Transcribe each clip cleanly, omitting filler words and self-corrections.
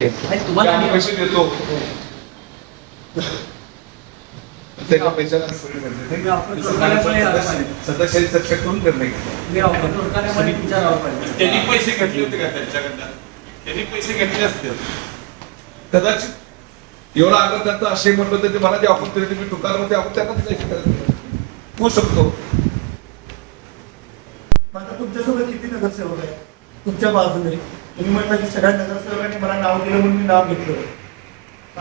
तुम्हाला आम्ही पैसे देतो त्याच्या पैशाला सदस्यांनी चर्चा करून निर्णय घेतला. त्यांनी पैसे घेतले होते का त्यांच्याकडनं? त्यांनी पैसे घेतले असते कदाचित एवढा अगर त्यांचा आशय म्हटलं तर ते मला जे ऑफर केली मी टुकारमध्ये आपण त्यांना होऊ शकतो. आता तुमच्यासोबत किती नगरसेवक आहे तुमच्या बाजूने? तुम्ही म्हटलं की सगळ्या नगरसेवकांनी मला नाव दिलं म्हणून मी नाव घेतलं.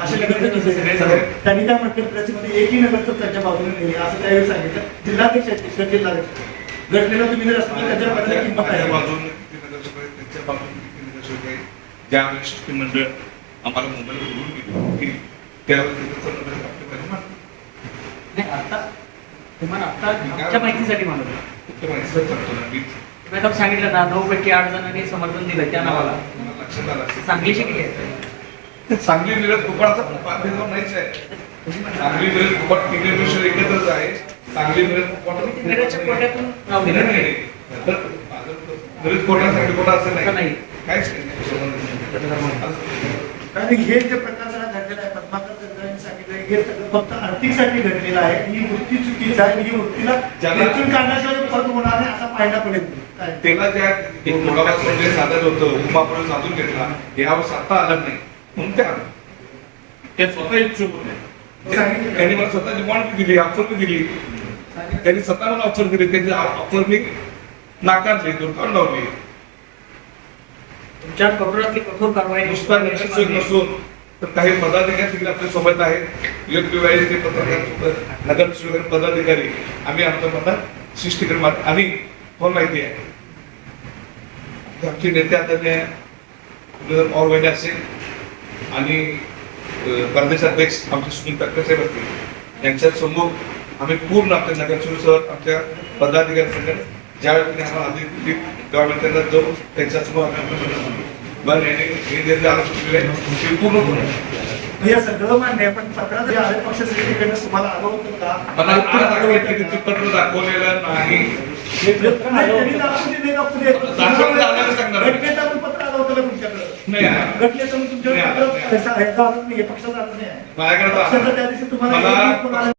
असे नगरसेवक त्यांनी काय म्हटलं प्रेसमध्ये एकही नगरसेवक त्यांच्या बाजूने नाही असं त्यावेळी सांगितलं. जिल्हाध्यक्ष आहेत जिल्हाध्यक्ष घटनेला तुम्ही जर असं त्याच्या बाजूला किंमत आहे ज्या शिष्टमंडळ आम्हाला मुंबईला बोलून गेली त्यावेळेस आता तुम्हाला आता आमच्या माहितीसाठी म्हणतो मॅडम सांगितलं ना 9 पैकी 8 जणांनी समर्थन दिलं त्या नावाला. लक्षात आलं सांगलीची किती आहे? सांगली मिरज कोकणाचा बांधलेला नाहीच आहे. सांगली मिरज कोकण तिघेपेक्षा एकत्रच आहे. सांगली मिरज कोकण मिरजच्या कोट्यातून नाव दिलं नाही. मिरज कोटा सांगली कोटा असं नाही काहीच आणि हे जे प्रकार सगळा घडलेला आहे पद्माकर चंद्रांनी सांगितलं हे सगळं फक्त आर्थिकसाठी घडलेलं आहे. ही वृत्ती चुकीची आहे. ही वृत्तीला त्यातून काढण्याशिवाय फरक होणार नाही असा फायदा पडेल. त्याला त्या मुलाबाद साधत होतं उमापुढे साधून घेतला यावर सत्ता आलं नाही म्हणून ते स्वतः इच्छुक होते. त्यांनी मला स्वतः डिमांड दिली ऑफर दिली. त्यांनी स्वतः मला ऑफर दिली. त्यांची ऑफर मी नाकारली दुर्काळ लावली. तुमच्या कठोरातली कठोर कारवाई नुसता नगरसेवक नसून तर काही पदाधिकारी तिकडे आपल्या सोबत आहेत. योग्य ते पत्रकार नगरसेवक पदाधिकारी आम्ही आमच्या मतात शिष्टीकडे आणि कोण माहिती आहे आमचे नेते आदरणीय पवार वैद्य असेल आणि प्रदेश अध्यक्ष आमचे सुनील तटकरे साहेब असतील यांच्या समोर आम्ही पूर्ण आपल्या नगरसेवक आमच्या पदाधिकारी सगळं ज्यावेळी आम्हाला आधी दिली त्यावेळी त्यांना जाऊन त्यांच्यासमोर पूर्ण हे सगळं मान्य आहे पण पत्रात जे आले पक्षाचे तुम्हाला आलं होतं का? पत्र दाखवलेलं नाही. त्यांनी दाखवून दिले का पुढे? घटनेत आपण पत्र आलं होतं का तुमच्याकडे? घटनेत तुमच्याकडे पत्र ह्याचा अर्थ नाही पक्षाचा अर्थ नाही आहे. माझ्याकडे पक्षाचा त्या दिवशी तुम्हाला